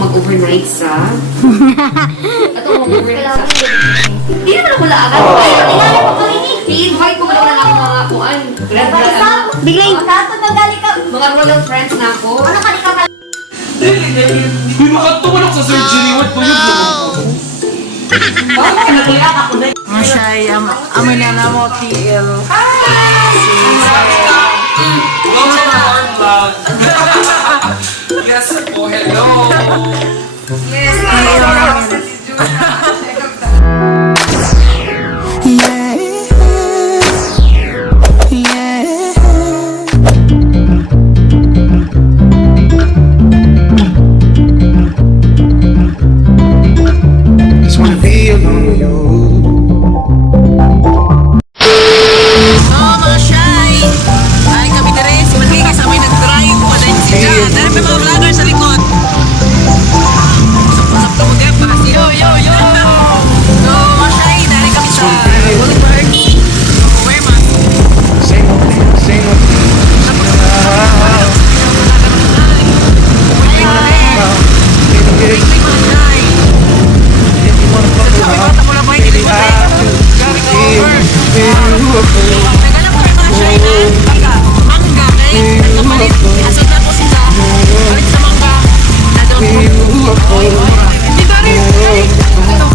Mag-overnight sa... Ito mag-overnight sa... Hindi naman ako laagan. I-invite ko na lang mga kuan. Biglang Mga royal friends na ako. ano ka di ka Uy, makatumalok sa surgery. What po yun? Masay, amin na na mo, TL. Welcome to our vlog. Yes po, hello. Just wanna be alone with you. Mga shy! Ay, kami na rin. Si Manligas kami nag-drive. Padayin siya. Dahil may mga vlogger sa likod. Pasok na mo din. Yo, yo, yo! So, mga shy, dahil kami sa Boulevard. Wear mask. Same old thing, same old thing. Baby, Ay, mga shy. if you wanna fuck Sabi around, bata mo na ba? Hindi baby, mo I tayo. do. Gari ka over. Beautiful. Naghanap ko rin mga shy na mangga. Mangga, eh. Nagkapalit. Asad na po sila. Palit sa mangga. Nadon ko. Beautiful. Hindi ba rin? Ito.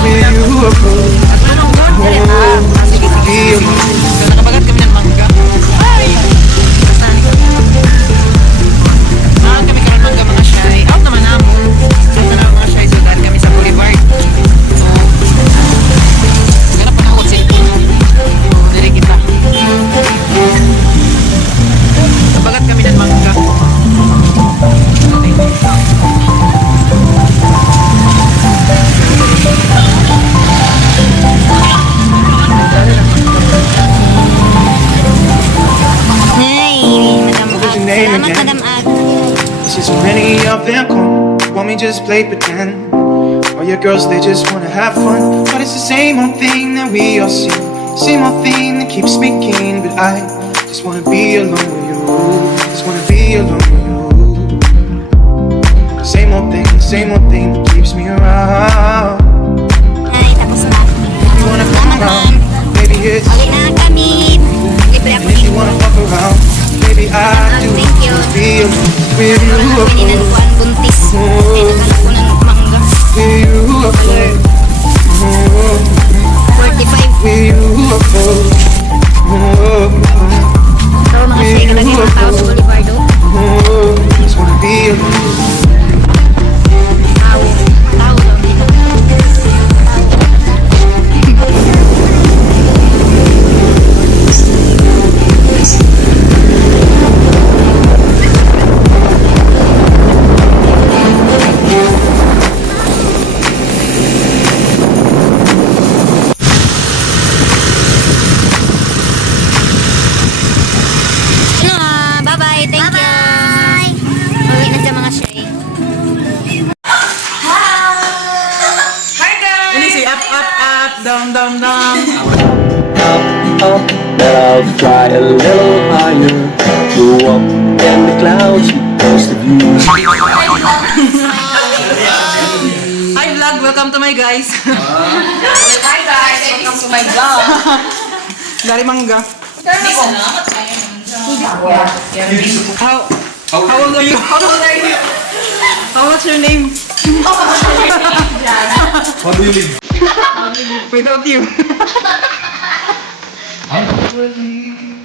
Beautiful. Anong God? Sige, sige. Be alone. Nakabagat kami ng mangga. Ay! Basta mahal kami karoon mangga mga shy. Out naman namo. Out na lang mga shy. So dahil kami sa Boulevard. So, ganap pa na ako cellphone. Dili kita. Nakabagat kami ng mangga. Hey, Madam What was your Ag. name Salamat, again? Madam Ag. This is many of them come. Want me just play pretend? All your girls, they just wanna have fun. But it's the same old thing that we all see. Same old thing that keeps me keen. But I just wanna be alone with you. Just wanna be alone with you. Same old thing that keeps me around. Ay, tapos na. You wanna come Salamat, around, ma'am. baby, it's Uli na kami. Libre ako and if you dito. wanna fuck around, baby, I do. Thank you. Be alone with Wala na kami you. nilaluan, buntis. Ay, naghanap ko ng mangga. Beautiful. 45. Beautiful. So, mga shy, lagi mga tao sa Boulevard, oh. Just wanna be alone. Tao. Tao lang dito. Bye-bye. Thank you. Uwi na siya mga shy. Ano si up, up, up, down, down, down. Up, then I'll fly a little higher. Go up in the clouds because the view. Hi vlog, welcome to my guys. Hi guys! Welcome to my vlog. Dari mangga. How old are you? How old are you? What's your name? How do you live? Without you.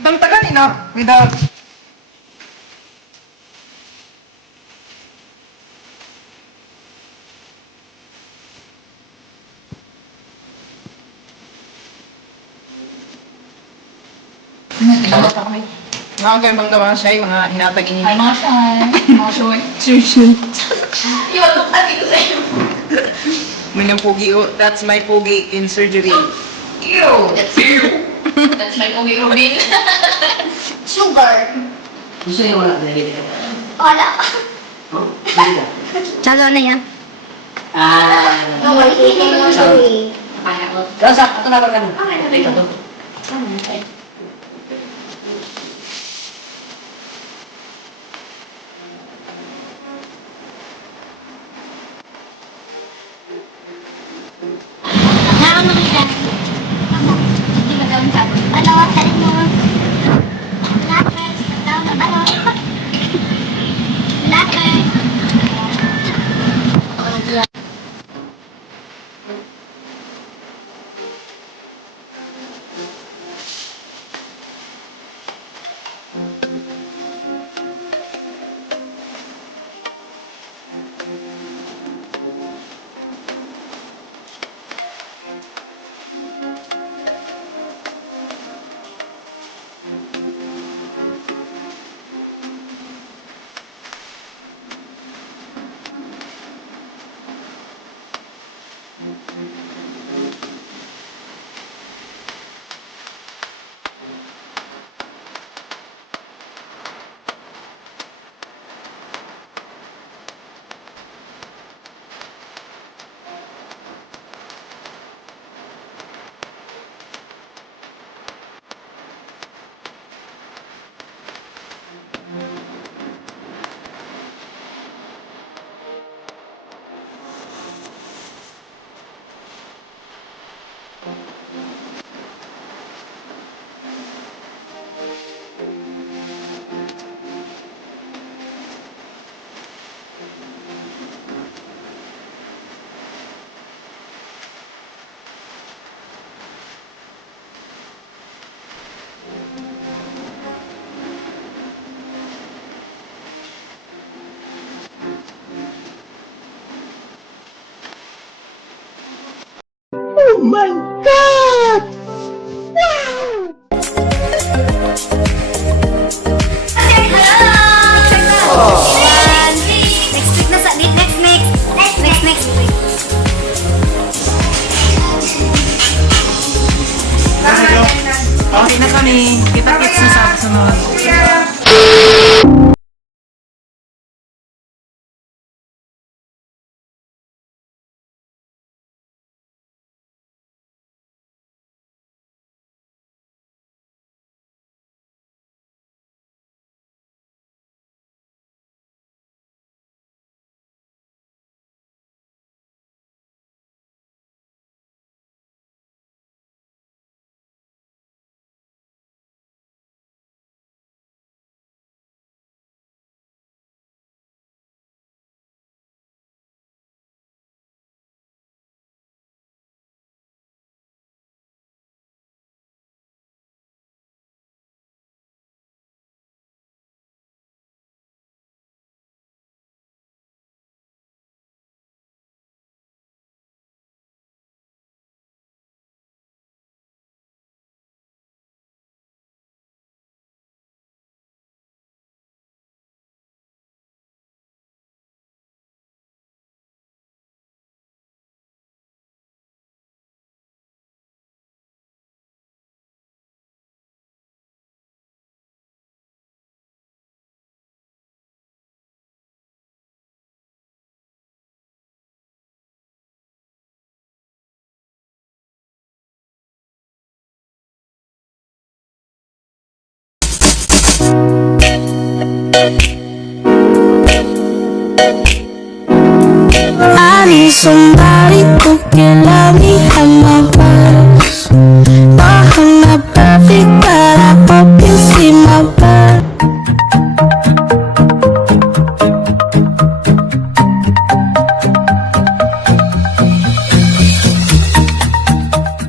Tamtakan ina. Without. Mga kayo bang gawa siya, mga hinatag ini. Ay, mga shy. Mga shy. Sushi. Yun, lukati ko sa'yo. May nang pogi, oh. That's my pogi in surgery. Ew. That's you. That's my Uwi Rubin. Sugar. Gusto niyo wala na dito? Wala. Oh, dito. Chalo na yan. No, wala. Hindi mo siya. Rasa, ito na ka na. Dito to. Ano, sabi mo? Lapis. Ano? Lapis. Next week na sa next week. Okay na kami. Kita-kits na sa sunod. I need somebody.